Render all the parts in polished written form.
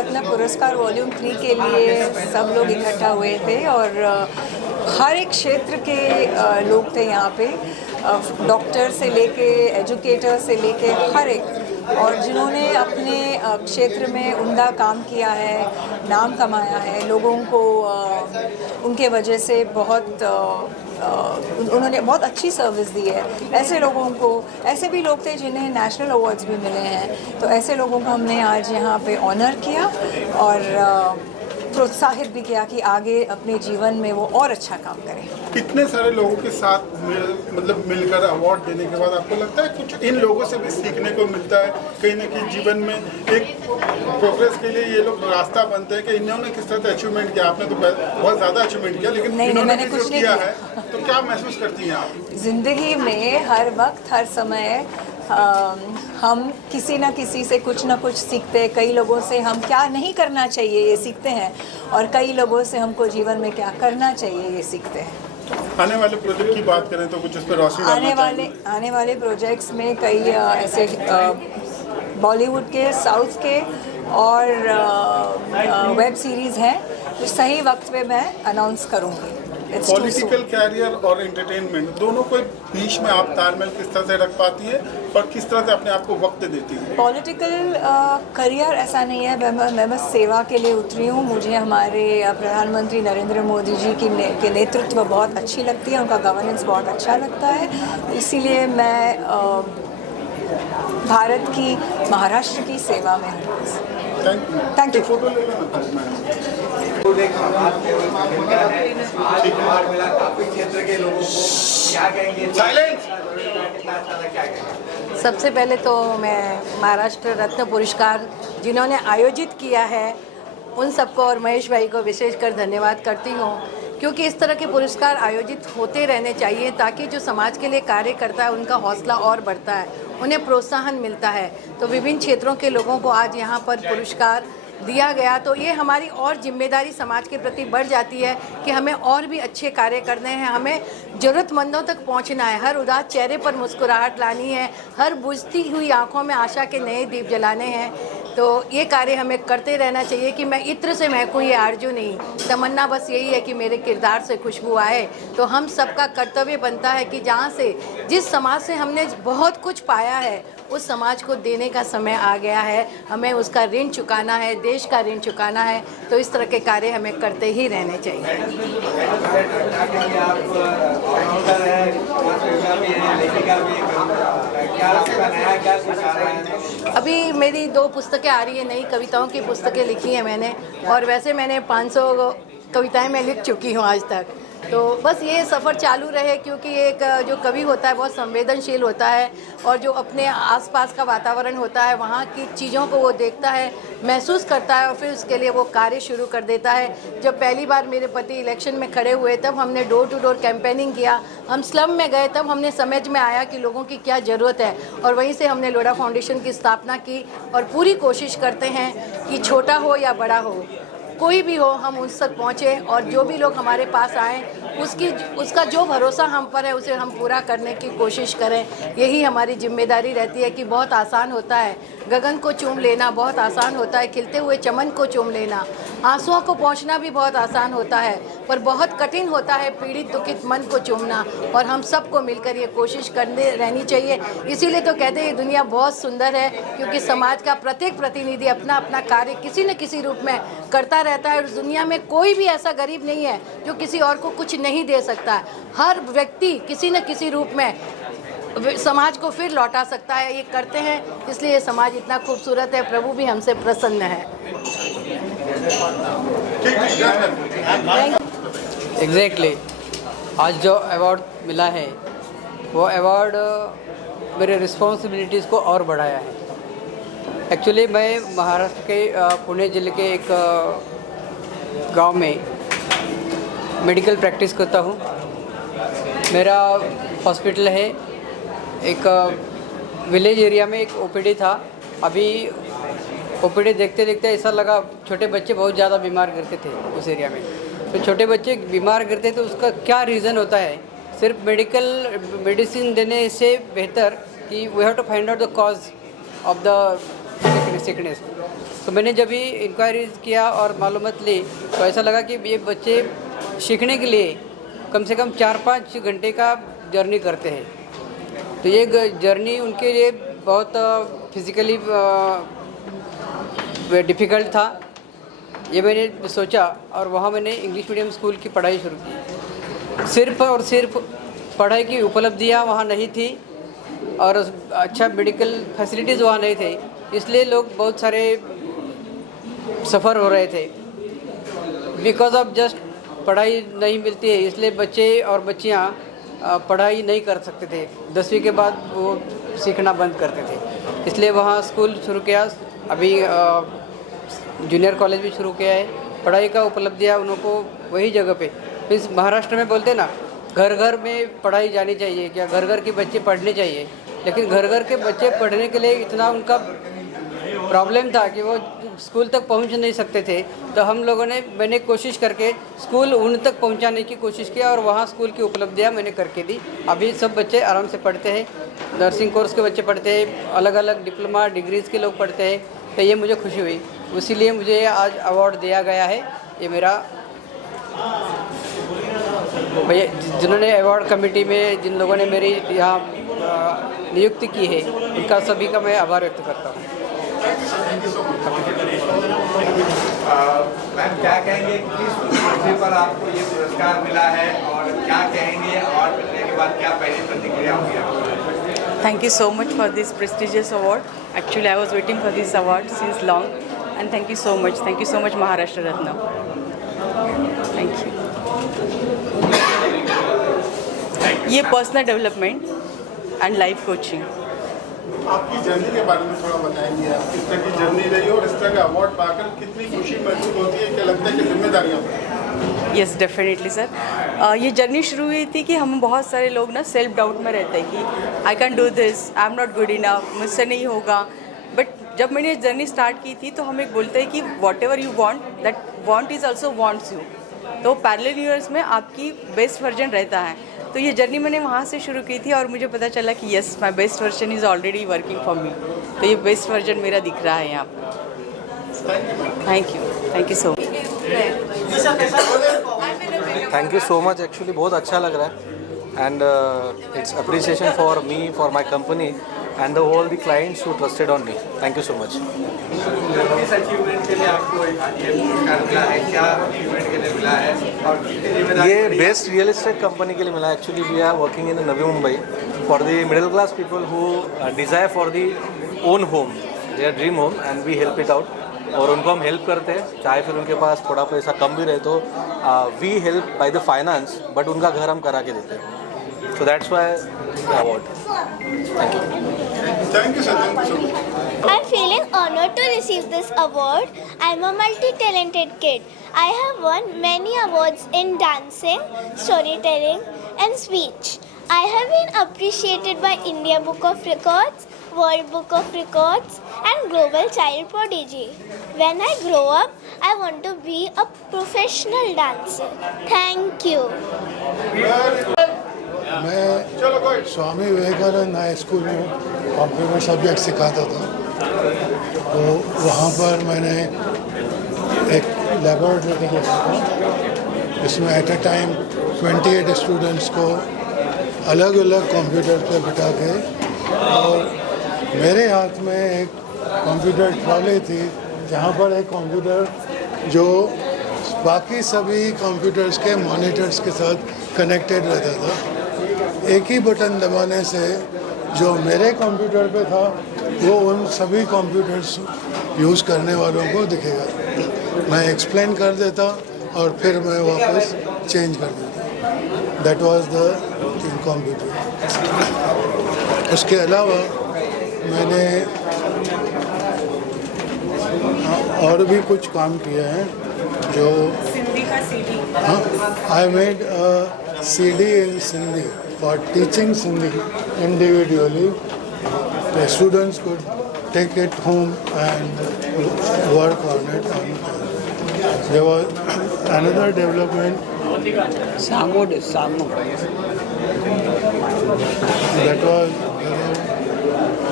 रत्न पुरस्कार वॉल्यूम 3 के लिए सब लोग इकट्ठा हुए थे और हर एक क्षेत्र के लोग थे यहाँ पे, डॉक्टर से लेके एजुकेटर से लेके हर एक, और जिन्होंने अपने क्षेत्र में उम्दा काम किया है, नाम कमाया है, लोगों को उनके वजह से बहुत उन्होंने बहुत अच्छी सर्विस दी है। ऐसे लोगों को, ऐसे भी लोग थे जिन्हें नेशनल अवार्ड्स भी मिले हैं, तो ऐसे लोगों को हमने आज यहाँ पे ऑनर किया और प्रोत्साहित भी किया कि आगे अपने जीवन में वो और अच्छा काम करें। इतने सारे लोगों के साथ मतलब मिलकर अवार्ड देने के बाद आपको लगता है कुछ इन लोगों से भी सीखने को मिलता है, कहीं ना कहीं जीवन में एक प्रोग्रेस के लिए ये लोग रास्ता बनते हैं कि इन्होंने किस तरह से अचीवमेंट किया? आपने तो बहुत ज़्यादा अचीवमेंट किया, लेकिन मैंने कुछ नहीं किया है, तो क्या महसूस करती हैं आप? जिंदगी में हर वक्त हर समय हम किसी न किसी से कुछ ना कुछ सीखते हैं। कई लोगों से हम क्या नहीं करना चाहिए ये सीखते हैं, और कई लोगों से हमको जीवन में क्या करना चाहिए ये सीखते हैं। आने वाले प्रोजेक्ट की बात करें तो कुछ उस पर रोशनी आने वाले प्रोजेक्ट्स में कई ऐसे बॉलीवुड के, साउथ के और वेब सीरीज़ हैं जो सही वक्त पे मैं अनाउंस करूँगी। पॉलिटिकल कैरियर और एंटरटेनमेंट दोनों को बीच में आप तालमेल किस तरह से रख पाती है और किस तरह से अपने आप को वक्त देती है? पॉलिटिकल करियर ऐसा नहीं है, मैं बस सेवा के लिए उतरी हूँ। मुझे हमारे प्रधानमंत्री नरेंद्र मोदी जी के नेतृत्व बहुत अच्छी लगती है, उनका गवर्नेंस बहुत अच्छा लगता है, इसीलिए मैं भारत की, महाराष्ट्र की सेवा में हूँ। Thank you. फोटो ले लेना। सबसे पहले तो मैं महाराष्ट्र रत्न पुरस्कार जिन्होंने आयोजित किया है उन सबको और महेश भाई को विशेषकर धन्यवाद करती हूँ, क्योंकि इस तरह के पुरस्कार आयोजित होते रहने चाहिए ताकि जो समाज के लिए कार्य करता है उनका हौसला और बढ़ता है, उन्हें प्रोत्साहन मिलता है। तो विभिन्न क्षेत्रों के लोगों को आज यहाँ पर पुरस्कार दिया गया, तो ये हमारी और जिम्मेदारी समाज के प्रति बढ़ जाती है कि हमें और भी अच्छे कार्य करने हैं, हमें ज़रूरतमंदों तक पहुंचना है, हर उदास चेहरे पर मुस्कुराहट लानी है, हर बुझती हुई आंखों में आशा के नए दीप जलाने हैं। तो ये कार्य हमें करते रहना चाहिए कि मैं इत्र से महकूँ, ये आरजू नहीं, तमन्ना बस यही है कि मेरे किरदार से खुशबू आए। तो हम सबका कर्तव्य बनता है कि जहाँ से, जिस समाज से हमने बहुत कुछ पाया है, उस समाज को देने का समय आ गया है, हमें उसका ऋण चुकाना है, देश का ऋण चुकाना है। तो इस तरह के कार्य हमें करते ही रहने चाहिए। अभी मेरी 2 पुस्तकें आ रही है, नई कविताओं की पुस्तकें लिखी हैं मैंने, और वैसे मैंने 500 कविताएं मैं लिख चुकी हूँ आज तक। तो बस ये सफ़र चालू रहे, क्योंकि एक जो कवि होता है बहुत संवेदनशील होता है, और जो अपने आसपास का वातावरण होता है वहाँ की चीज़ों को वो देखता है, महसूस करता है, और फिर उसके लिए वो कार्य शुरू कर देता है। जब पहली बार मेरे पति इलेक्शन में खड़े हुए तब हमने डोर टू डोर कैंपेनिंग किया, हम स्लम में गए, तब हमने समझ में आया कि लोगों की क्या ज़रूरत है, और वहीं से हमने लोढ़ा फाउंडेशन की स्थापना की। और पूरी कोशिश करते हैं कि छोटा हो या बड़ा हो, कोई भी हो, हम उस तक पहुँचे, और जो भी लोग हमारे पास आएँ उसका जो भरोसा हम पर है उसे हम पूरा करने की कोशिश करें। यही हमारी जिम्मेदारी रहती है कि बहुत आसान होता है गगन को चूम लेना, बहुत आसान होता है खिलते हुए चमन को चूम लेना, आंसुओं को पहुंचना भी बहुत आसान होता है, पर बहुत कठिन होता है पीड़ित दुखित मन को चूमना। और हम सबको मिलकर ये कोशिश करने रहनी चाहिए। इसीलिए तो कहते हैं ये दुनिया बहुत सुंदर है, क्योंकि समाज का प्रत्येक प्रतिनिधि अपना अपना कार्य किसी न किसी रूप में करता रहता है। और दुनिया में कोई भी ऐसा गरीब नहीं है जो किसी और को कुछ नहीं दे सकता है। हर व्यक्ति किसी न किसी रूप में समाज को फिर लौटा सकता है। ये करते हैं, इसलिए समाज इतना खूबसूरत है। प्रभु भी हमसे प्रसन्न है। एग्जैक्टली आज जो अवार्ड मिला है वो अवार्ड मेरे रिस्पॉन्सिबिलिटीज़ को और बढ़ाया है। एक्चुअली मैं महाराष्ट्र के पुणे ज़िले के एक गांव में मेडिकल प्रैक्टिस करता हूँ। मेरा हॉस्पिटल है, एक विलेज एरिया में एक ओपीडी था। अभी ओपीडी देखते देखते ऐसा लगा, छोटे बच्चे बहुत ज़्यादा बीमार करते थे उस एरिया में। तो छोटे बच्चे बीमार करते तो उसका क्या रीज़न होता है? सिर्फ मेडिसिन देने से बेहतर कि we have to find out the cause of the sickness. तो मैंने जब भी इंक्वायरी किया और मालूमात ली तो ऐसा लगा कि ये बच्चे सीखने के लिए कम से कम 4-5 घंटे का जर्नी करते हैं। तो ये जर्नी उनके लिए बहुत फिज़िकली डिफ़िकल्ट था। ये मैंने सोचा और वहाँ मैंने इंग्लिश मीडियम स्कूल की पढ़ाई शुरू की। सिर्फ़ और सिर्फ पढ़ाई की उपलब्धियाँ वहाँ नहीं थी और अच्छा मेडिकल फैसिलिटीज़ वहाँ नहीं थे, इसलिए लोग बहुत सारे सफ़र हो रहे थे। बिकॉज ऑफ जस्ट पढ़ाई नहीं मिलती है, इसलिए बच्चे और बच्चियाँ पढ़ाई नहीं कर सकते थे। 10वीं के बाद वो सीखना बंद करते थे, इसलिए वहाँ स्कूल शुरू किया। अभी जूनियर कॉलेज भी शुरू किया है। पढ़ाई का उपलब्धियाँ उनको वही जगह पे, मीन्स महाराष्ट्र में बोलते ना घर घर में पढ़ाई जानी चाहिए, क्या घर घर के बच्चे पढ़ने चाहिए, लेकिन घर घर के बच्चे पढ़ने के लिए इतना उनका प्रॉब्लम था कि वो स्कूल तक पहुंच नहीं सकते थे। तो हम लोगों ने मैंने कोशिश करके स्कूल उन तक पहुंचाने की कोशिश किया और वहाँ स्कूल की उपलब्धियाँ मैंने करके दी। अभी सब बच्चे आराम से पढ़ते हैं, नर्सिंग कोर्स के बच्चे पढ़ते हैं, अलग अलग डिप्लोमा डिग्रीज़ के लोग पढ़ते हैं। तो ये मुझे खुशी हुई, इसीलिए मुझे आज अवार्ड दिया गया है। ये मेरा भैया जिन्होंने अवार्ड कमेटी में जिन लोगों ने मेरी यहाँ नियुक्ति की है, उनका सभी का मैं आभार व्यक्त करता हूँ। मैम क्या कहेंगे, किस मुद्दे पर आपको ये पुरस्कार मिला है और क्या कहेंगे अवार्ड मिलने के बाद क्या पहली प्रतिक्रिया होगी आपकी? Thank you so much for this prestigious award. Actually, I was waiting for this award since long, and thank you so much. Thank you so much, Maharashtra Ratna. Thank you. ये personal development and life coaching. आपकी journey के बारे में थोड़ा बताएंगे, आप किस तरह की जर्नी रही और इस तरह का अवार्ड पाकर कितनी खुशी महसूस होती है, क्या लगता है कि जिम्मेदारियाँ? Yes definitely sir. ये जर्नी शुरू हुई थी कि हम बहुत सारे लोग ना सेल्फ डाउट में रहते हैं कि I can do this, I am not good enough, मुझसे नहीं होगा। बट जब मैंने जर्नी स्टार्ट की थी तो हम एक बोलते हैं कि what ever you want, that want is also wants you. तो पैरेलल यूनिवर्स में आपकी बेस्ट वर्जन रहता है। तो ये जर्नी मैंने वहाँ से शुरू की थी और मुझे पता चला कि yes my best version is already working for me. तो ये बेस्ट वर्जन मेरा दिख रहा है यहाँ पर। Thank you so much. Thank you so much. Actually बहुत अच्छा लग रहा है and it's appreciation for me, for my company and the whole the clients who trusted on me. Thank you so much. किस अचीवमेंट के लिए आपको ये पुरस्कार मिला है, क्या अचीवमेंट के लिए मिला है और कितनी जिम्मेदारी? ये बेस्ट रियल एस्टेट कंपनी के लिए मिला है। Actually we are working in Navi Mumbai for the middle class people who desire for the own home, their dream home, and we help it out. और उनको हम हेल्प करते हैं, चाहे फिर उनके पास थोड़ा पैसा कम भी रहे तो we help by the finance, but उनका घर हम करा के देते हैं। So that's why the award. Thank you. Thank you sir, thank you so much. I'm feeling honored to receive this award. I'm a multi-talented kid. I have won many awards in dancing, storytelling, and speech. I have been appreciated by India Book of Records, World Book of Records, and Global Child Prodigy. When I grow up, I want to be a professional dancer. Thank you. मैं Swami Vivekananda high school में computer subject सिखाता था। तो वहाँ पर मैंने एक laboratory देखा था, इसमें एट अ टाइम 28 स्टूडेंट्स को अलग अलग कंप्यूटर पे बिठा के, और मेरे हाथ में एक कंप्यूटर ट्रॉली थी जहाँ पर एक कंप्यूटर जो बाकी सभी कंप्यूटर्स के मॉनिटर्स के साथ कनेक्टेड रहता था। एक ही बटन दबाने से जो मेरे कंप्यूटर पे था वो उन सभी कंप्यूटर्स यूज़ करने वालों को दिखेगा। मैं एक्सप्लेन कर देता और फिर मैं वापस चेंज कर देता। That was the computer. उसके अलावा मैंने और भी कुछ काम किए हैं जो सिंधी का CD. I made CD in Sindhi for teaching Sindhi individually. The students could take it home and work on it. And there was another development. That was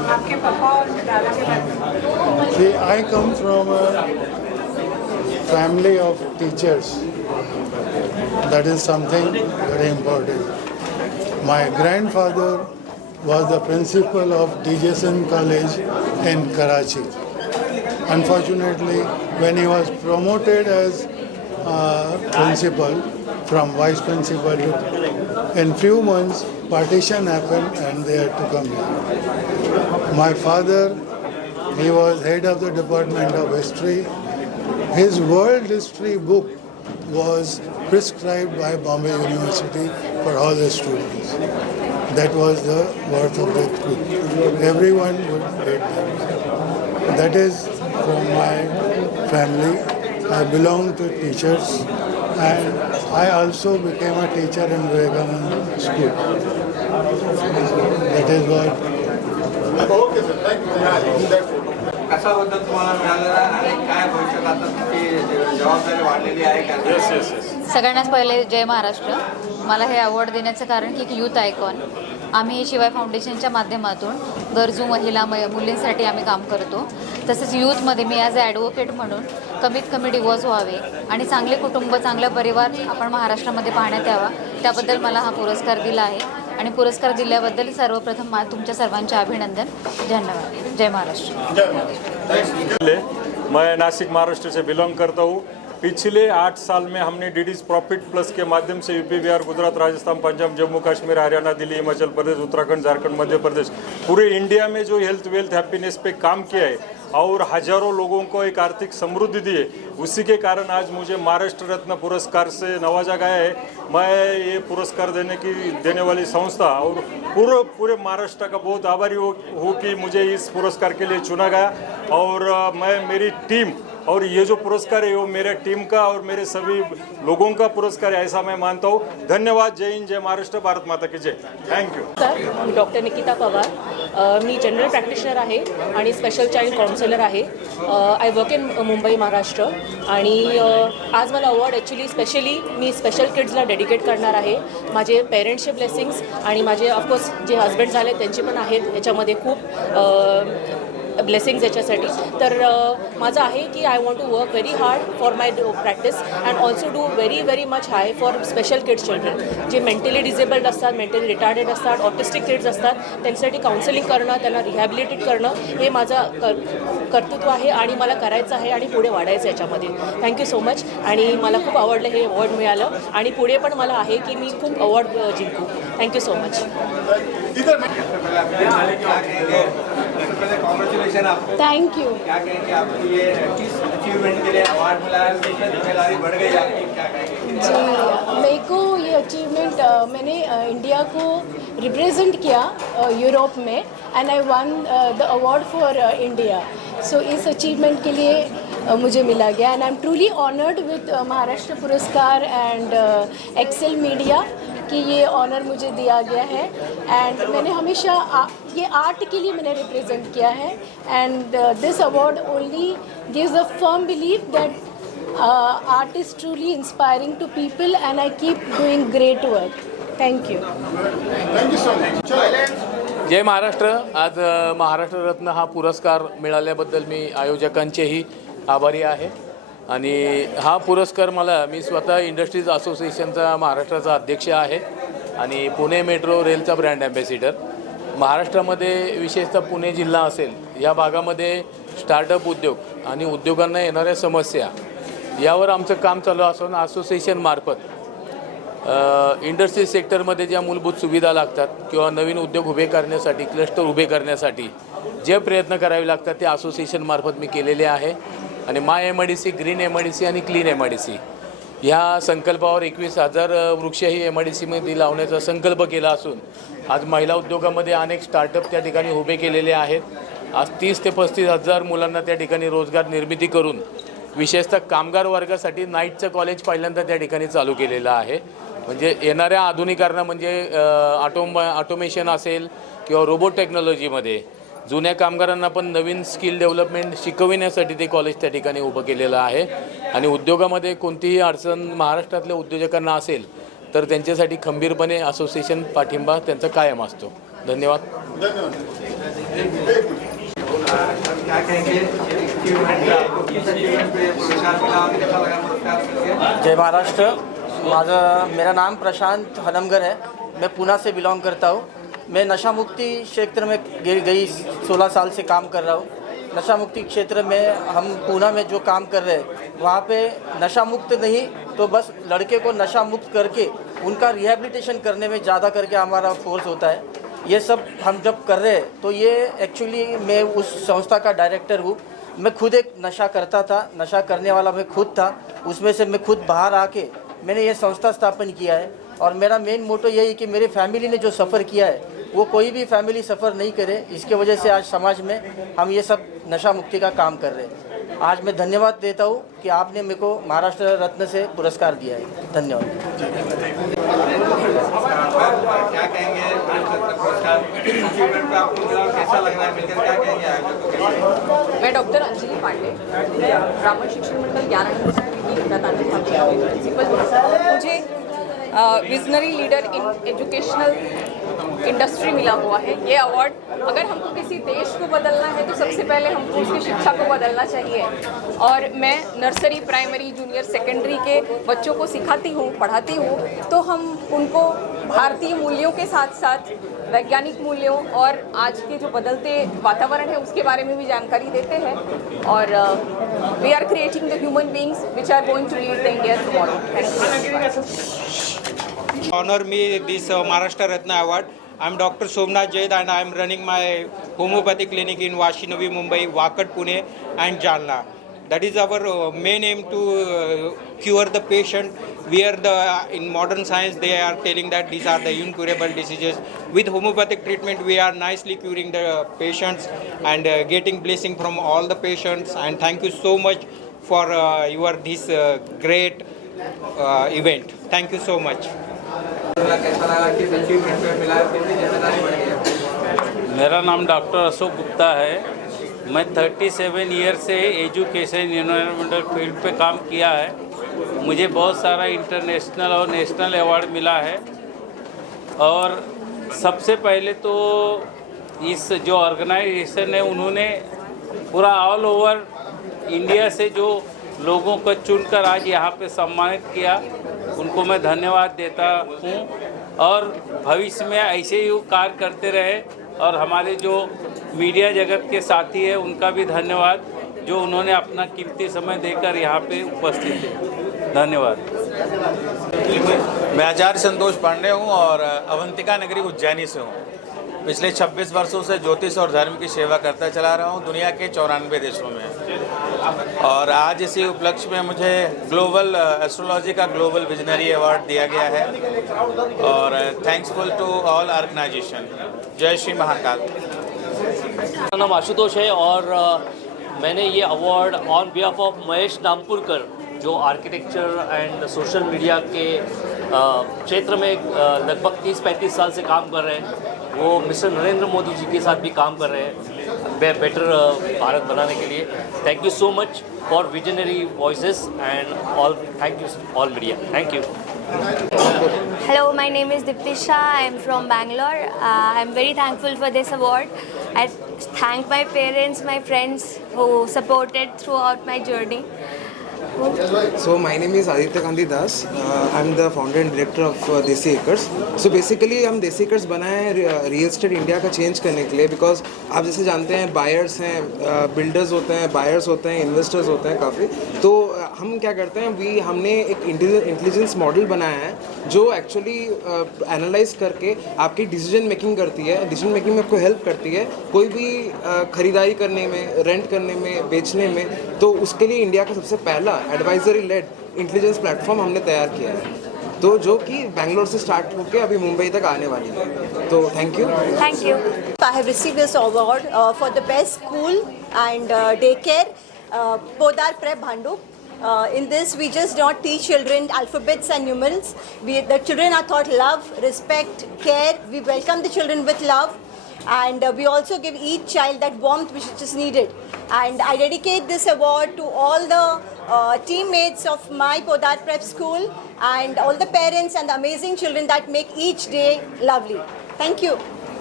आपके पापा और दादा के बारे में? See, I come from a family of teachers. That is something very important. My grandfather was the principal of DJSN College in Karachi. Unfortunately, when he was promoted as principal from vice principal, in few months partition happened and they had to come here. My father, he was head of the Department of History. His world history book was prescribed by Bombay University for all the students. That was the worth of that book. Everyone would get that. That is from my family. I belong to teachers and I also became a teacher in Vivekananda School. That is what. Okay, sir. Thank you. कसा बद्दल तुम्हाला मिळालेला आणि काय भविष्यात आता तुमची जबाबदारी वाढलेली आहे का? सगळ्यांनाच पहिले जय महाराष्ट्र. मला हे अवॉर्ड देण्याचं कारण की एक यूथ आयकॉन आम्ही शिवाय फाउंडेशनच्या माध्यमातून गरजू महिला मुलींसाठी आम्ही काम करतो. तसेच यूथमध्ये मी ॲज अ ॲडव्होकेट म्हणून कमीत कमी डिवोर्स व्हावे आणि चांगले कुटुंब चांगला परिवार आपण महाराष्ट्रामध्ये पाहण्यात यावा त्याबद्दल मला हा पुरस्कार दिला आहे आणि पुरस्कार दिल्याबद्दल सर्वप्रथम तुमच्या सर्वांचे अभिनंदन. धन्यवाद. जय महाराष्ट्र. मैं नासिक महाराष्ट्र से बिलोंग करता हूँ. पिछले 8 साल में हमने डीडीज प्रॉफिट प्लस के माध्यम से यूपी बिहार गुजरात राजस्थान पंजाब जम्मू कश्मीर हरियाणा दिल्ली हिमाचल प्रदेश उत्तराखंड झारखंड मध्य प्रदेश पूरे इंडिया में जो हेल्थ वेल्थ हैप्पीनेस पे काम किया है और हजारों लोगों को एक आर्थिक समृद्धि दी है. उसी के कारण आज मुझे महाराष्ट्र रत्न पुरस्कार से नवाजा गया है. मैं ये पुरस्कार देने वाली संस्था और पूरे महाराष्ट्र का बहुत आभारी हूँ कि मुझे इस पुरस्कार के लिए चुना गया. और मैं मेरी टीम और ये जो पुरस्कार है वो मेरे टीम का और मेरे सभी लोगों का पुरस्कार है ऐसा मैं मानता हूँ. धन्यवाद. जय हिंद, जय महाराष्ट्र, भारत माता की जय. थँक्यू. मी डॉक्टर निकिता पवार. मी जनरल प्रॅक्टिशनर आहे आणि स्पेशल चाइल्ड काउन्सिलर आहे. I work in Mumbai Maharashtra आणि आज मला अवॉर्ड ॲक्च्युली स्पेशली मी स्पेशल किड्सला डेडिकेट करणार आहे. माझे पेरेंट्सचे ब्लेसिंग्स आणि माझे ऑफकोर्स जे हजबंड झाले त्यांचे पण आहेत याच्यामध्ये खूप ब्लेसिंग्स याच्यासाठी. तर माझं आहे की I want to work very hard for my practice and also do very much hi for special kids children J mentally disabled असतात, मेंटली रिटार्डेड असतात, ऑटिस्टिक किड्स असतात. त्यांच्यासाठी काउन्सिलिंग करणं, त्यांना रिहॅबिलिटेट करणं हे माझं कर्तृत्व आहे आणि मला करायचं आहे आणि पुढे वाढायचं याच्यामध्ये. Thank you so much. आणि मला खूप आवडलं हे अवॉर्ड मिळालं आणि पुढे पण मला आहे की मी खूप अवॉर्ड जिंकू. Thank you so much. कॉन्ग्रेचुलेशन आपको. Thank you. क्या कहेंगे आपको ये किस अचीवमेंट के लिए अवार्ड मिला है? जिम्मेदारी बढ़ गई आपकी, क्या कहेंगे? जी, मेरे को ये अचीवमेंट मैंने इंडिया को रिप्रेजेंट किया यूरोप में and I one the award for India. सो इस अचीवमेंट के लिए मुझे मिला गया and I am truly honoured with Maharashtra पुरस्कार एंड एक्सेल मीडिया कि ये ऑनर मुझे दिया गया है. एंड मैंने हमेशा ये आर्ट के लिए मैंने रिप्रेजेंट किया है and this award only gives a firm believe that art is truly inspiring to people and I keep doing great work. Thank you. Thank you so much. जय महाराष्ट्र. आज महाराष्ट्र रत्न हा पुरस्कार मिळाल्याबद्दल मी आयोजकांचेही आभारी आहे. आणि हा पुरस्कार मी स्वतः इंडस्ट्रीज असोसिएशनचा महाराष्ट्राचा अध्यक्ष आहे आणि पुणे मेट्रो रेलचा ब्रँड ॲम्बॅसिडर. महाराष्ट्रामध्ये विशेषतः पुणे जिल्हा असेल या भागामध्ये स्टार्टअप उद्योग आणि उद्योगांना येणाऱ्या समस्या यावर आमचं काम चालू असून असोसिएशनमार्फत इंडस्ट्री सेक्टरमध्ये ज्या मूलभूत सुविधा लागतात किंवा नवीन उद्योग उभे करण्यासाठी क्लस्टर उभे करण्यासाठी जे प्रयत्न करावे लागतात ते असोसिएशनमार्फत मी केलेले आहे. आणि माय MIDC, ग्रीन MIDC आणि क्लीन MIDC ह्या संकल्पावर 21,000 वृक्षही MIDCमध्ये लावण्याचा संकल्प केला असून आज महिला उद्योगामध्ये अनेक स्टार्टअप त्या ठिकाणी उभे केलेले आहेत. आज 30 ते 35,000 मुलांना त्या ठिकाणी रोजगार निर्मिती करून विशेषतः कामगार वर्गासाठी नाईटचं कॉलेज पहिल्यांदा त्या ठिकाणी चालू केलेलं आहे. म्हणजे येणाऱ्या आधुनिकरणं म्हणजे ऑटोमेशन असेल किंवा रोबोट टेक्नॉलॉजीमध्ये जुन्या कामगारांना पण नवीन स्किल डेव्हलपमेंट शिकविण्यासाठी ते कॉलेज त्या ठिकाणी उभं केलेलं आहे. आणि उद्योगामध्ये कोणतीही अडचण महाराष्ट्रातल्या उद्योजकांना असेल तर त्यांच्यासाठी खंबीरपणे असोसिएशन पाठिंबा त्यांचा कायम असतो. धन्यवाद. क्या कहेंगे पुरस्कार मिला और कैसा लगा पुरस्कार मिलकर? जय महाराष्ट्र। मेरा नाम प्रशांत हनमगर है। मैं पूना से बिलोंग करता हूँ। मैं नशा मुक्ति क्षेत्र में गई 16 साल से काम कर रहा हूँ। नशा मुक्ति क्षेत्र में हम पूना में जो काम कर रहे हैं वहाँ पे नशा मुक्त नहीं तो बस लड़के को नशा मुक्त करके उनका रिहैबिलिटेशन करने में ज़्यादा करके हमारा फोर्स होता है। ये सब हम जब कर रहे हैं तो ये एक्चुअली मैं उस संस्था का डायरेक्टर हूँ। मैं खुद एक नशा करता था, नशा करने वाला मैं खुद था। उसमें से मैं खुद बाहर आके मैंने ये संस्था स्थापन किया है और मेरा मेन मोटो यही है कि मेरी फैमिली ने जो सफ़र किया है वो कोई भी फैमिली सफ़र नहीं करे। इसके वजह से आज समाज में हम ये सब नशा मुक्ति का काम कर रहे हैं। आज मैं धन्यवाद देता हूँ कि आपने मेरे को महाराष्ट्र रत्न से पुरस्कार दिया है। धन्यवाद। क्या कहेंगे पुरस्कार पे आपको मिला और कैसा लग रहा है मिलकर? क्या कहेंगे? मैं डॉक्टर अंजलि पांडे, ब्राह्मण शिक्षण मंडल ज्ञानानंद स्कूल की प्रिंसिपल। मुझे visionary leader in educational industry मिला हुआ है। ये अवार्ड अगर हमको किसी देश को बदलना है तो सबसे पहले हमको उसकी शिक्षा को बदलना चाहिए। और मैं नर्सरी, प्राइमरी, जूनियर, सेकेंडरी के बच्चों को सिखाती हूँ, पढ़ाती हूँ। तो हम उनको भारतीय मूल्यों के साथ साथ वैज्ञानिक मूल्यों और आज के जो बदलते वातावरण है उसके बारे में भी जानकारी देते हैं। और we are creating the human beings which are going to lead the India tomorrow. Thank you. Honor me this Maharashtra Ratna Award. I am Dr. Somnath Jaid and I am running my homeopathy clinic in Vashi Navi Mumbai, Wakat, Pune and Jalna. That is our main aim to cure the patient, where in modern science they are telling that these are the incurable diseases. With homeopathic treatment we are nicely curing the patients and getting blessing from all the patients. And thank you so much for your this great event. Thank you so much. मेरा नाम doctor Ashok Gupta है। मैं 37 year से education environmental field पे काम किया है। मुझे बहुत सारा इंटरनेशनल और नेशनल अवार्ड मिला है। और सबसे पहले तो इस जो ऑर्गेनाइजेशन है उन्होंने पूरा ऑल ओवर इंडिया से जो लोगों को चुनकर आज यहाँ पे सम्मानित किया, उनको मैं धन्यवाद देता हूँ। और भविष्य में ऐसे ही कार्य करते रहे। और हमारे जो मीडिया जगत के साथी हैं उनका भी धन्यवाद, जो उन्होंने अपना कीमती समय देकर यहाँ पे उपस्थित थे। धन्यवाद। मैं आचार्य संतोष पांडे हूँ और अवंतिका नगरी उज्जैनी से हूँ। पिछले 26 वर्षों से ज्योतिष और धर्म की सेवा करता चला रहा हूँ दुनिया के 94 देशों में। और आज इसी उपलक्ष्य में मुझे ग्लोबल एस्ट्रोलॉजी का ग्लोबल विजनरी अवार्ड दिया गया है। और थैंक्सफुल टू ऑल ऑर्गेनाइजेशन। जय श्री महाकाल। मेरा नाम आशुतोष है और मैंने ये award on behalf of Mahesh नामपुरकर, जो आर्किटेक्चर एंड सोशल मीडिया के क्षेत्र में लगभग 30-35 साल से काम कर रहे हैं। वो मिस्टर नरेंद्र मोदी जी के साथ भी काम कर रहे हैं बेटर भारत बनाने के लिए। Thank you so much for visionary voices and all. Thank you all media. Thank you. Hello, my name is Dipti Shah. I am from Bangalore. I am very thankful for this award. I thank my parents, my friends who supported throughout my journey. So my name is Aditya Gandhi Das. I'm the founder and director of Desi Acres. So basically हम Desi Acres बनाए हैं real estate India का change करने के लिए, because आप जैसे जानते हैं बायर्स हैं, बिल्डर्स होते हैं, बायर्स होते हैं, इन्वेस्टर्स होते हैं काफ़ी। तो हम क्या करते हैं, हमने एक इंटेलिजेंस मॉडल बनाया है जो एक्चुअली एनालाइज करके आपकी डिसीजन मेकिंग करती है, डिसीजन मेकिंग में आपको हेल्प करती है कोई भी ख़रीदारी करने में, रेंट करने में, बेचने में। तो उसके लिए इंडिया का सबसे पहला एडवाइजरी लेड इंटेलिजेंस प्लेटफॉर्म हमने तैयार किया है, तो जो कि बेंगलोर से स्टार्ट होकर अभी मुंबई तक आने वाली है। तो thank you. Thank you. I have received this award for the best school and daycare, Podar Prep Bhandup. In this, we just don't teach children alphabets and numerals. The children are taught love, respect, care. We welcome the children with love. And we also give each child that warmth which is needed. And I dedicate this award to all the teammates of my Podar Prep School and all the parents and the amazing children that make each day lovely. Thank you.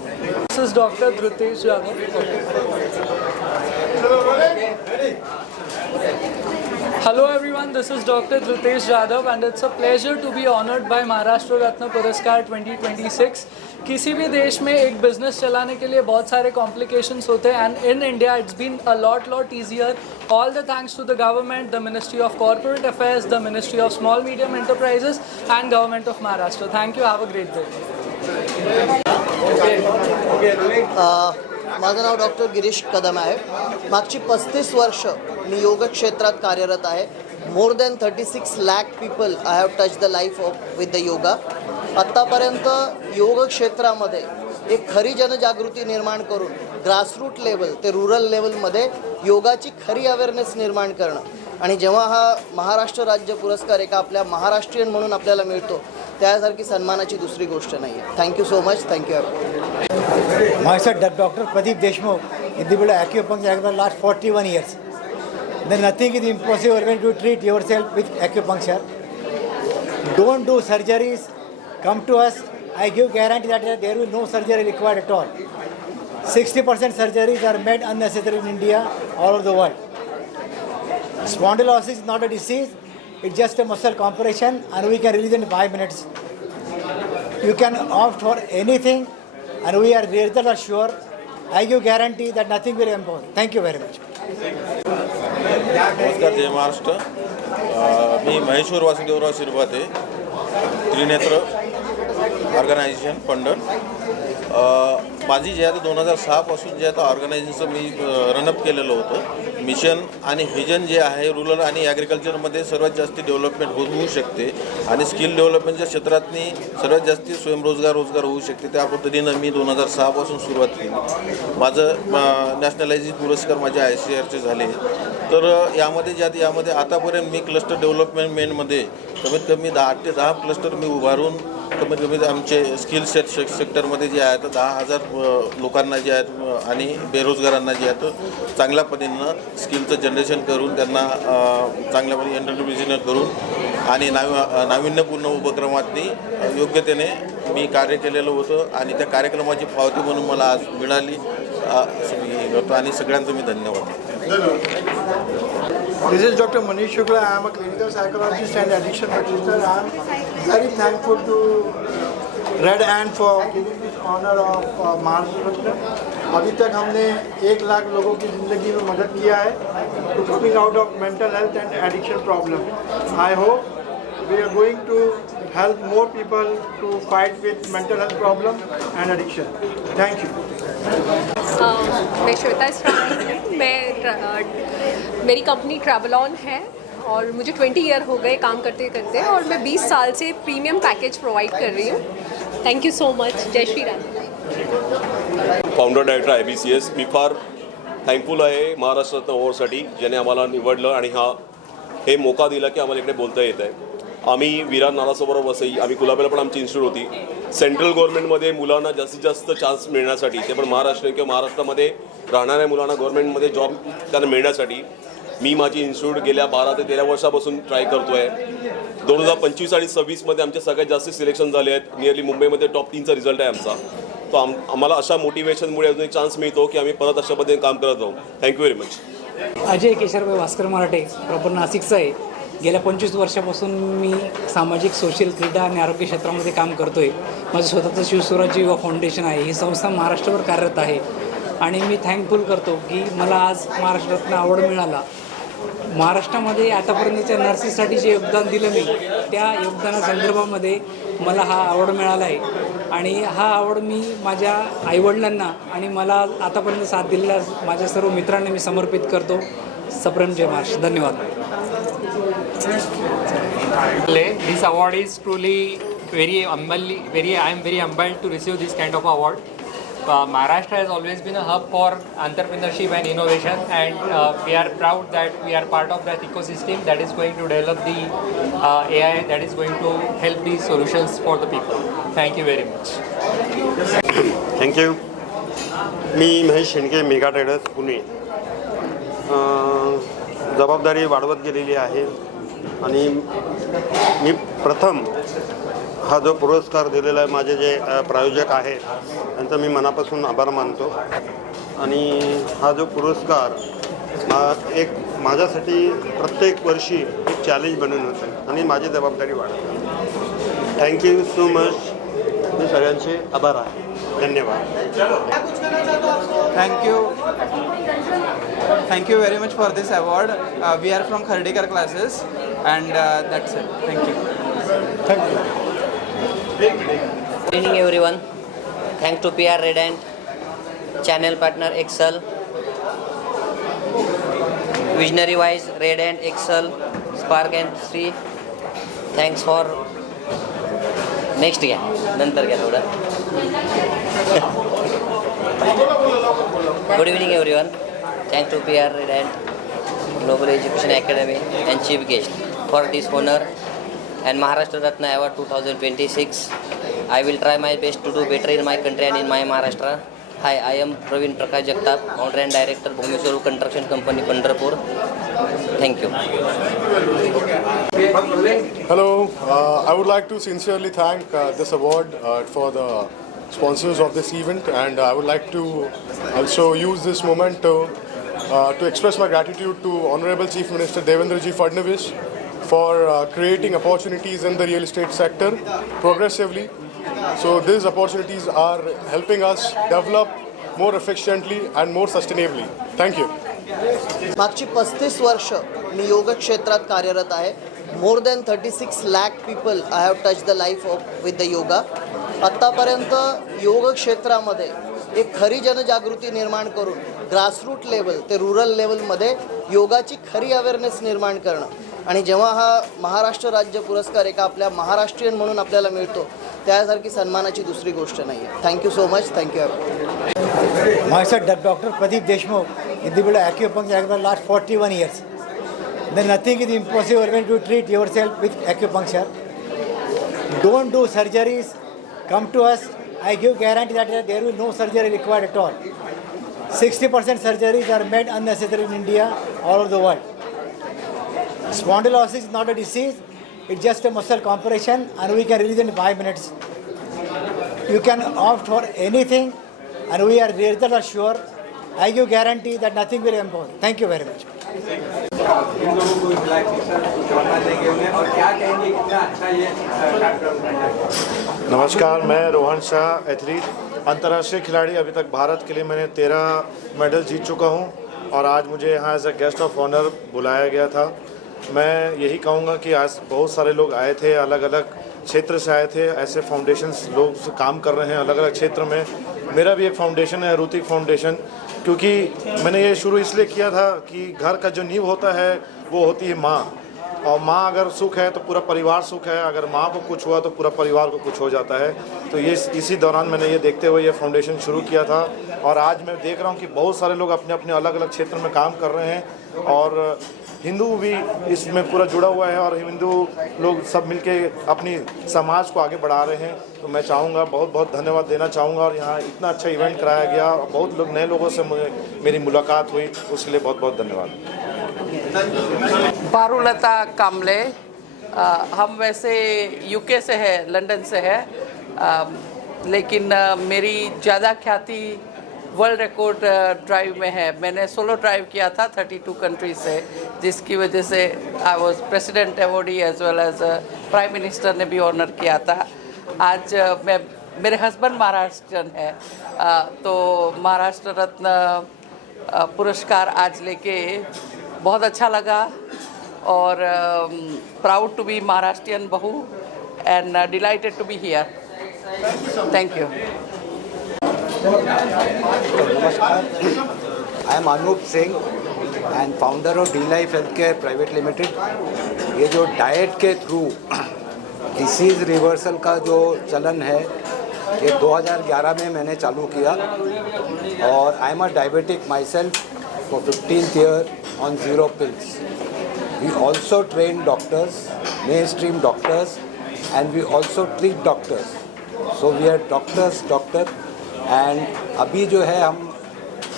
This is Dr. Dhrutesh Yadav. Hello everyone, this is Dr. Dhrutesh Yadav and it's a pleasure to be honored by Maharashtra Ratna Puraskar 2026. किसी भी देश में एक business चलाने के लिए बहुत सारे कॉम्प्लिकेशंस होते हैं and in India it's been a lot easier. All the thanks to the government, the Ministry of Corporate Affairs, the Ministry of Small Medium Enterprises and Government of Maharashtra. Thank you. Have a great day. माझं नाव doctor Girish कदम आहे. मागची 35 वर्ष मी योग क्षेत्रात कार्यरत आहे. More than 36 lakh people I have touch the life of with the yoga. आत्तापर्यंत योग क्षेत्रामध्ये एक खरी जनजागृती निर्माण करून ग्रासरूट लेवल ते रुरल लेवलमध्ये योगाची खरी अवेअरनेस निर्माण करणं आणि जेव्हा हा महाराष्ट्र राज्य पुरस्कार एका आपल्या महाराष्ट्रीयन म्हणून आपल्याला मिळतो त्यासारखी सन्मानाची दुसरी गोष्ट नाही आहे. Thank you so much. Thank you. Myself, Dr. Pradeep Deshmukh, in the field of acupuncture for the last 41 years. Then nothing is impossible when you treat yourself with acupuncture. Don't do surgeries. Come to us. I give guarantee that there will no surgery required at all. 60% surgeries are made unnecessary in India, all over the world. Spondylosis is not a disease. It's just a muscle compression and we can release it in 5 minutes. You can opt for anything and we are result sure. I give guarantee that nothing will happen. Thank you very much. नमस्कार. जय महाराष्ट्र. मी Maheshwar Vasudevrao Shirbhate, Trinetra organisation पंढर. माझी जे आहे 2006 पासून जे आहे ऑर्गनायझेशनचं मी run up केलेलं होतं. Mission आणि vision जे आहे रुरल आणि ॲग्रिकल्चरमध्ये सर्वात जास्त डेव्हलपमेंट होऊ शकते आणि स्किल डेव्हलपमेंटच्या क्षेत्रातनी सर्वात जास्त स्वयंरोजगार होऊ शकते. त्या पद्धतीनं मी 2006 पासून सुरुवात केली. माझं नॅशनलायझेशन पुरस्कार माझ्या ICARचे झाले. तर यामध्ये आतापर्यंत मी क्लस्टर डेव्हलपमेंटमध्ये कमीत कमी 8 ते 10 क्लस्टर मी उभारून कमीत कमी आमचे स्किल सेक्टरमध्ये जे आहेत 10,000 लोकांना जे आहेत आणि बेरोजगारांना जे आहेत चांगल्या पद्धतीनं स्किलचं जनरेशन करून त्यांना चांगल्या पद्धतीने एंटरप्रिन्युअर करून आणि नाविन्यपूर्ण उपक्रमातनी योग्यतेने मी कार्य केलेलं होतं आणि त्या कार्यक्रमाची पावती म्हणून मला आज मिळाली असं मी करतो आणि सगळ्यांचं मी धन्यवाद. This is Dr. Manish Shukla. I am a clinical psychologist and addiction practitioner. I am very thankful to Red Ant for giving this honor of Maharashtra. अभी तक हमने 1 लाख लोगों की ज़िंदगी में मदद किया है to coming out of mental health and addiction problem. I hope we are going to help more people to fight with mental health problem and addiction. Thank you. मैं श्वेता इस्रानी, मेरी कंपनी ट्रैवलॉन है और मुझे 20 ईयर हो गए काम करते करते और मैं 20 साल से प्रीमियम पैकेज प्रोवाइड कर रही हूँ. Thank you so much. जय Shri Ram. Founder director IBCS. मी फार थँकफुल आहे महाराष्ट्र रत्न अवॉर्डसाठी ज्याने आम्हाला निवडलं आणि हे मोका दिला की आम्हाला इकडे बोलता येत आहे. आम्ही विराट नालासोबत वसई आम्ही कुलाब्याला पण आमची इन्स्टिट्यूट होती. सेंट्रल गव्हर्नमेंटमध्ये मुलांना जास्तीत जास्त चान्स मिळण्यासाठी ते पण महाराष्ट्र किंवा महाराष्ट्रामध्ये राहणाऱ्या मुलांना गव्हर्नमेंटमध्ये जॉब त्यांना मिळण्यासाठी मी माझी इन्स्टिट्यूट गेल्या 12 ते 13 वर्षापासून ट्राय करतो आहे. 2025 आणि 26मध्ये आमचे सगळ्यात जास्त सिलेक्शन झाले आहेत. नियरली मुंबईमध्ये टॉप 3चा रिझल्ट आहे आमचा. तो आम्हाला अशा मोटिवेशनमुळे अजून एक चान्स मिळतो की आम्ही परत अशा पद्धतीने काम करत राहू. Thank you very much. Ajay केशरभाई Bhaskar मराठे, प्रॉपर नाशिकचा आहे. गेल्या 25 वर्षापासून मी सामाजिक सोशल क्रीडा आणि आरोग्य क्षेत्रामध्ये काम करतो आहे. माझं स्वतःचं शिवस्वराज्य युवा फाउंडेशन आहे. ही संस्था महाराष्ट्रभर कार्यरत आहे आणि मी थँकफुल करतो की मला आज महाराष्ट्र रत्न अवॉर्ड मिळाला. महाराष्ट्रामध्ये आतापर्यंतच्या नर्सेससाठी जे योगदान दिलं मी त्या योगदानासंदर्भामध्ये मला हा अवॉर्ड मिळाला आहे आणि हा अवॉर्ड मी माझ्या आईवडिलांना आणि मला आतापर्यंत साथ दिलेल्या माझ्या सर्व मित्रांना मी समर्पित करतो. सप्रेम जय महाराष्ट्र. धन्यवाद. This award is truly I am very humbled to receive this kind of award. Maharashtra has always been a hub for entrepreneurship and innovation, and we are proud that we are part of that ecosystem that is going to develop the AI that is going to help these solutions for the people. Thank you very much. Thank you. Me Mahesh शेंडके, mega traders Pune. जबाबदारी वाढवत गेलेली आहे. आणि मी प्रथम हा जो पुरस्कार दिलेला आहे माझे जे प्रायोजक आहेत त्यांचा मी मनापासून आभार मानतो. आणि हा जो पुरस्कार एक माझ्यासाठी प्रत्येक वर्षी एक चॅलेंज बनून होतं आणि माझी जबाबदारी वाढते. Thank you so much. मी सगळ्यांचे आभार आहे. धन्यवाद. Thank you very much for this award. We are from Khardikar classes and that's it. Thank you. Good evening everyone. Thanks to PR Redent, channel partner Excel, Visionary Wise, Redent, Excel, Spark and Sri. Thanks for next घ्या नंतर घ्या थोडं. Good evening everyone. Thanks to PR Redent, Global Education Academy and Chief Guest for this honor and Maharashtra Ratna Award 2026. I will try my best to do better in my country and in my Maharashtra. Hi, I am Praveen Prakash Jagtap, Founder and Director, Bhumiswarup Construction Company, Pandharpur. Thank you. Hello, I would like to sincerely thank this award for the sponsors of this event, and I would like to also use this moment to express my gratitude to Honorable Chief Minister Devendra Ji Fadnavis for creating opportunities in the real estate sector progressively. So these opportunities are helping us develop more efficiently and more sustainably. Thank you. मागची 35 वर्ष मी योग क्षेत्रात कार्यरत आहे. More than 36 lakh people I have touch the life of with the yoga. आत्तापर्यंत योग क्षेत्रामध्ये एक खरी जनजागृती निर्माण करून ग्रासरूट लेवल ते रुरल लेवलमध्ये योगाची खरी अवेअरनेस निर्माण करणं. आणि जेव्हा हा महाराष्ट्र राज्य पुरस्कार एका आपल्या महाराष्ट्रीयन म्हणून आपल्याला मिळतो त्यासारखी सन्मानाची दुसरी गोष्ट नाही आहे. Thank you so much. Thank you. Myself, Dr. Pradeep Deshmukh, in the field of acupuncture for the last 41 years. Then nothing is impossible when you treat yourself with acupuncture. Don't do surgeries. Come to us. I give guarantee that there will be no surgery required at all. 60% surgeries are made unnecessary in India, all over the world. Spondylosis is not a disease. It's just a muscle compression and we can release it in 5 minutes. You can opt for anything and we are result assured. I give guarantee that nothing will impose. Thank you very much. इन लोगों को शुभकामनाएं देंगे उन्हें और क्या कहेंगे कितना अच्छा ये कार्यक्रम है. नमस्कार, मैं रोहन शाह, एथलीट, अंतर्राष्ट्रीय खिलाड़ी. अभी तक भारत के लिए मैंने 13 मेडल जीत चुका हूं और आज मुझे यहाँ as a guest of honour बुलाया गया था. मैं यही कहूँगा कि आज बहुत सारे लोग आए थे, अलग अलग क्षेत्र से आए थे. ऐसे फाउंडेशंस लोग काम कर रहे हैं अलग अलग क्षेत्र में. मेरा भी एक फाउंडेशन है, ऋतिक फाउंडेशन, क्योंकि मैंने ये शुरू इसलिए किया था कि घर का जो नींव होता है वो होती है माँ, और माँ अगर सुख है तो पूरा परिवार सुख है. अगर माँ को कुछ हुआ तो पूरा परिवार को कुछ हो जाता है. तो ये इसी दौरान मैंने ये देखते हुए ये फाउंडेशन शुरू किया था और आज मैं देख रहा हूँ कि बहुत सारे लोग अपने अपने अलग अलग क्षेत्र में काम कर रहे हैं और हिंदू भी इसमें पूरा जुड़ा हुआ है और हिंदू लोग सब मिलके अपनी समाज को आगे बढ़ा रहे हैं. तो मैं चाहूँगा, बहुत बहुत धन्यवाद देना चाहूँगा. और यहाँ इतना अच्छा इवेंट कराया गया और बहुत लोग नए लोगों से मेरी मुलाकात हुई, उसके लिए बहुत बहुत धन्यवाद. पारुलता कामले. हम वैसे यूके से है, लंदन से है, लेकिन मेरी ज़्यादा ख्याति वर्ल्ड रिकॉर्ड ड्राइव में है. मैंने सोलो ड्राइव किया था 32 कंट्रीज से, जिसकी वजह से I was president awardee as well as prime minister ने भी ऑनर किया था. आज मैं, मेरे हस्बैंड महाराष्ट्रन है, तो महाराष्ट्र रत्न पुरस्कार आज लेके बहुत अच्छा लगा और प्राउड टू बी महाराष्ट्रियन बहू and delighted to be here. Thank you. नमस्कार, I am Anoop Singh and founder of D life health care private limited. ये जो डाइट के थ्रू डिसीज़ रिवर्सल का जो चलन है ये 2011 में मैंने चालू किया और I am a diabetic my self for 15th year on 0 pills. We also train doctors, mainstream doctors, and we also treat doctors. So we are doctor. And अभी जो है हम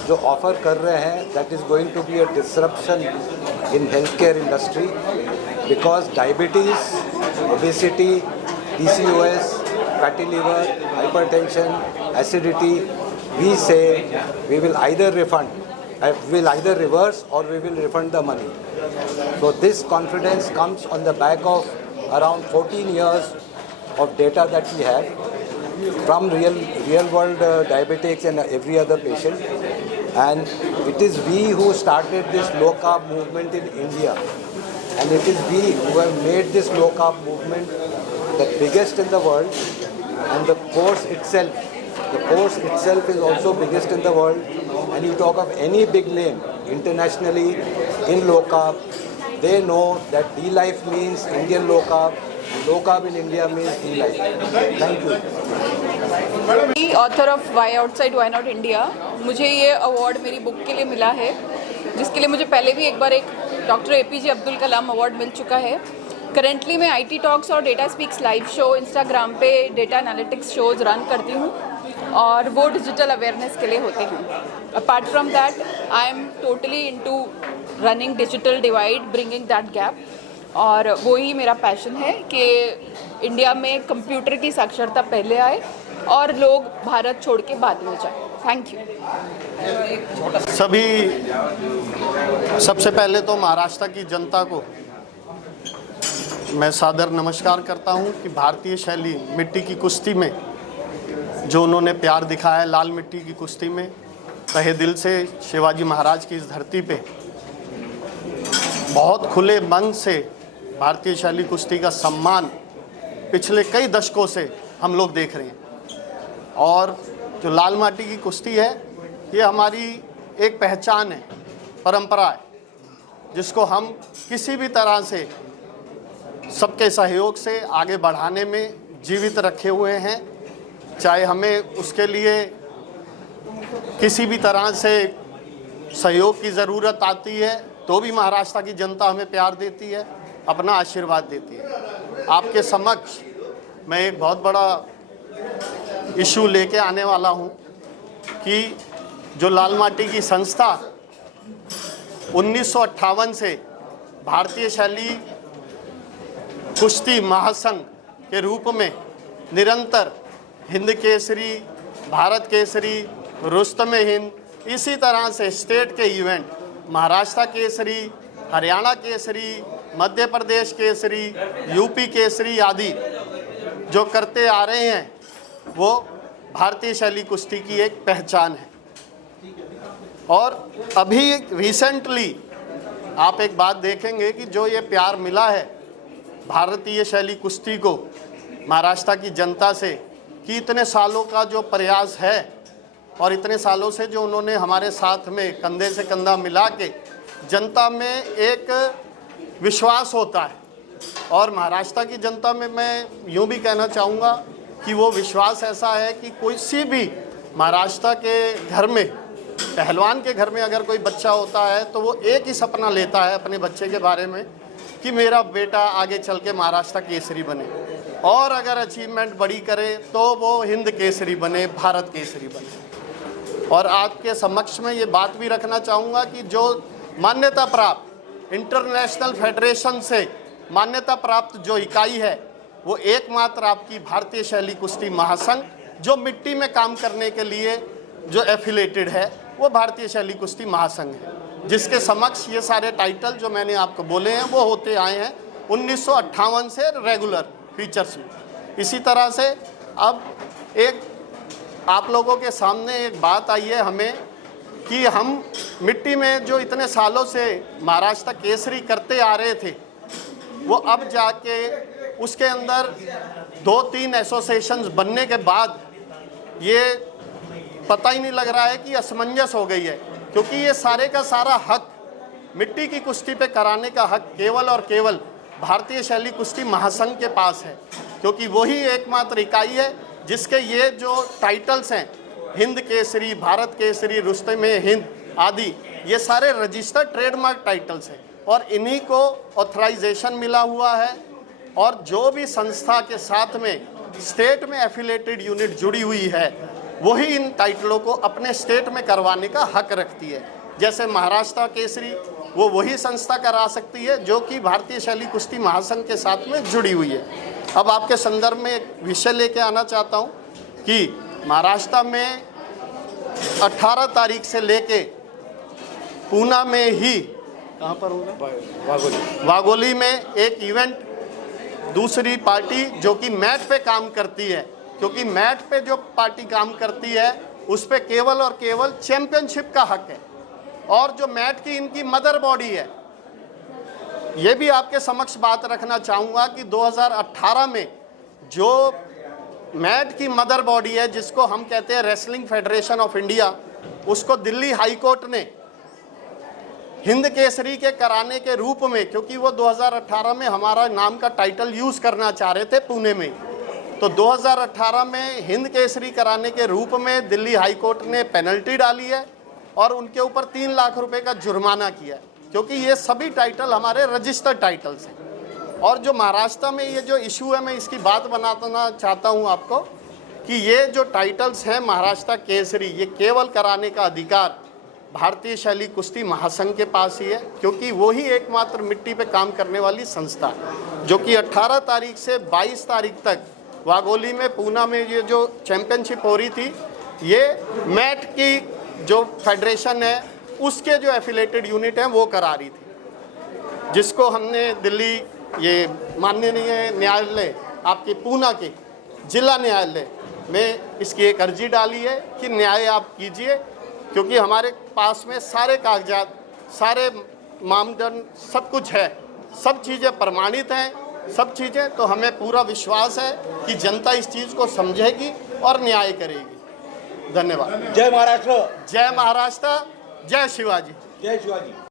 जो ऑफर कर रहे हैं that is going to be a disruption in health care industry because diabetes, obesity, PCOS, fatty liver, hypertension, acidity, we say we will either reverse or we will refund the money. So this confidence comes on the back of around 14 years of data that we have from real world diabetics and every other patient. And it is we who started this low carb movement in India. And it is we who have made this low carb movement the biggest in the world. And the course itself is also biggest in the world. And you talk of any big name internationally in low carb, they know that D-Life means Indian low carb in India means D-Life. Thank you. Author of Y outside why not India, मुझे ये award मेरी book के लिए मिला है, जिसके लिए मुझे पहले भी एक बार एक doctor APJ Abdul Kalam award मिल चुका है। करेंटली मैं IT टॉक्स और data speaks live show Instagram पे डेटा एनालिटिक्स शोज़ रन करती हूँ और वो डिजिटल अवेयरनेस के लिए होते हैं। Apart from that I am totally into running digital divide, bringing that gap, और वो ही मेरा पैशन है कि इंडिया में कंप्यूटर की साक्षरता पहले आए और लोग भारत छोड़ के बाद में जाए। Thank you. सबसे पहले तो महाराष्ट्र की जनता को मैं सादर नमस्कार करता हूं कि भारतीय शैली मिट्टी की कुश्ती में जो उन्होंने प्यार दिखाया, लाल मिट्टी की कुश्ती में तहे दिल से शिवाजी महाराज की इस धरती पे बहुत खुले मन से भारतीय शैली कुश्ती का सम्मान पिछले कई दशकों से हम लोग देख रहे हैं। और जो लाल माटी की कुश्ती है ये हमारी एक पहचान है, परंपरा है, जिसको हम किसी भी तरह से सबके सहयोग से आगे बढ़ाने में जीवित रखे हुए हैं। चाहे हमें उसके लिए किसी भी तरह से सहयोग की ज़रूरत आती है तो भी महाराष्ट्र की जनता हमें प्यार देती है, अपना आशीर्वाद देती है। आपके समक्ष मैं एक बहुत बड़ा इशू लेके आने वाला हूं कि जो लाल माटी की संस्था 1958 से भारतीय शैली कुश्ती महासंघ के रूप में निरंतर हिंद केसरी, भारत केसरी, रुस्तम हिंद, इसी तरह से स्टेट के इवेंट महाराष्ट्र केसरी, हरियाणा केसरी, मध्य प्रदेश केसरी, यूपी केसरी आदि जो करते आ रहे हैं वो भारतीय शैली कुश्ती की एक पहचान है। और अभी रिसेंटली आप एक बात देखेंगे कि जो ये प्यार मिला है भारतीय शैली कुश्ती को महाराष्ट्र की जनता से, कि इतने सालों का जो प्रयास है और इतने सालों से जो उन्होंने हमारे साथ में कंधे से कंधा मिला के जनता में एक विश्वास होता है। और महाराष्ट्र की जनता में मैं यूँ भी कहना चाहूँगा कि वो विश्वास ऐसा है कि किसी भी महाराष्ट्र के घर में, पहलवान के घर में अगर कोई बच्चा होता है तो वो एक ही सपना लेता है अपने बच्चे के बारे में कि मेरा बेटा आगे चल के महाराष्ट्र केसरी बने, और अगर अचीवमेंट बड़ी करे तो वो हिंद केसरी बने, भारत केसरी बने। और आपके समक्ष में ये बात भी रखना चाहूँगा कि जो मान्यता प्राप्त इंटरनेशनल फेडरेशन से मान्यता प्राप्त जो इकाई है वो एकमात्र आपकी भारतीय शैली कुश्ती महासंघ, जो मिट्टी में काम करने के लिए जो एफिलेटेड है वो भारतीय शैली कुश्ती महासंघ है, जिसके समक्ष ये सारे टाइटल जो मैंने आपको बोले हैं वो होते आए हैं 1958 से रेगुलर फीचर्स में। इसी तरह से अब एक आप लोगों के सामने एक बात आई है हमें कि हम मिट्टी में जो इतने सालों से महाराष्ट्र केसरी करते आ रहे थे वो अब जाके उसके अंदर 2-3 एसोसिएशंस बनने के बाद ये पता ही नहीं लग रहा है कि असमंजस हो गई है, क्योंकि ये सारे का सारा हक मिट्टी की कुश्ती पे कराने का हक केवल और केवल भारतीय शैली कुश्ती महासंघ के पास है, क्योंकि वही एकमात्र इकाई है जिसके ये जो टाइटल्स हैं हिंद केसरी, भारत केसरी, रुस्तम हिंद आदि, ये सारे रजिस्टर्ड ट्रेडमार्क टाइटल्स हैं और इन्हीं को ऑथराइजेशन मिला हुआ है। और जो भी संस्था के साथ में स्टेट में एफिलेटेड यूनिट जुड़ी हुई है वही इन टाइटलों को अपने स्टेट में करवाने का हक रखती है। जैसे महाराष्ट्र केसरी वो वही संस्था करा सकती है जो कि भारतीय शैली कुश्ती महासंघ के साथ में जुड़ी हुई है। अब आपके संदर्भ में एक विषय लेके आना चाहता हूँ कि महाराष्ट्र में 18 तारीख से लेके पूना में ही, कहाँ पर होगा, वाघोली में एक इवेंट, दूसरी पार्टी जो कि मैट पे काम करती है, क्योंकि मैट पे जो पार्टी काम करती है उस पे केवल और केवल चैंपियनशिप का हक है। और जो मैट की इनकी मदर बॉडी है, ये भी आपके समक्ष बात रखना चाहूँगा कि 2018 में जो मैट की मदर बॉडी है, जिसको हम कहते हैं रेसलिंग फेडरेशन ऑफ इंडिया, उसको दिल्ली हाई कोर्ट ने हिंद केसरी के कराने के रूप में, क्योंकि वो 2018 में हमारा नाम का टाइटल यूज़ करना चाह रहे थे पुणे में, तो 2018 में हिंद केसरी कराने के रूप में दिल्ली हाई कोर्ट ने पेनल्टी डाली है और उनके ऊपर 3 लाख रुपए का जुर्माना किया है, क्योंकि ये सभी टाइटल हमारे रजिस्टर्ड टाइटल्स हैं। और जो महाराष्ट्र में ये जो इशू है, मैं इसकी बात बनाना चाहता हूँ आपको कि ये जो टाइटल्स हैं महाराष्ट्र केसरी, ये केवल कराने का अधिकार भारतीय शैली कुश्ती महासंघ के पास ही है, क्योंकि वो ही एकमात्र मिट्टी पे काम करने वाली संस्था है जो कि 18 तारीख से 22 तारीख तक वाघोली में, पूना में ये जो चैंपियनशिप हो रही थी, ये मैट की जो फेडरेशन है उसके जो एफिलेटेड यूनिट हैं वो करा रही थी, जिसको हमने दिल्ली ये माननीय न्यायालय आपके पूना के जिला न्यायालय में इसकी एक अर्जी डाली है कि न्याय आप कीजिए, क्योंकि हमारे पास में सारे कागजात, सारे मानदंड, सब कुछ है, सब चीज़ें प्रमाणित हैं, सब चीज़ें, तो हमें पूरा विश्वास है कि जनता इस चीज़ को समझेगी और न्याय करेगी। धन्यवाद। जय महाराष्ट्र। जय महाराष्ट्र। जय शिवाजी। जय शिवाजी।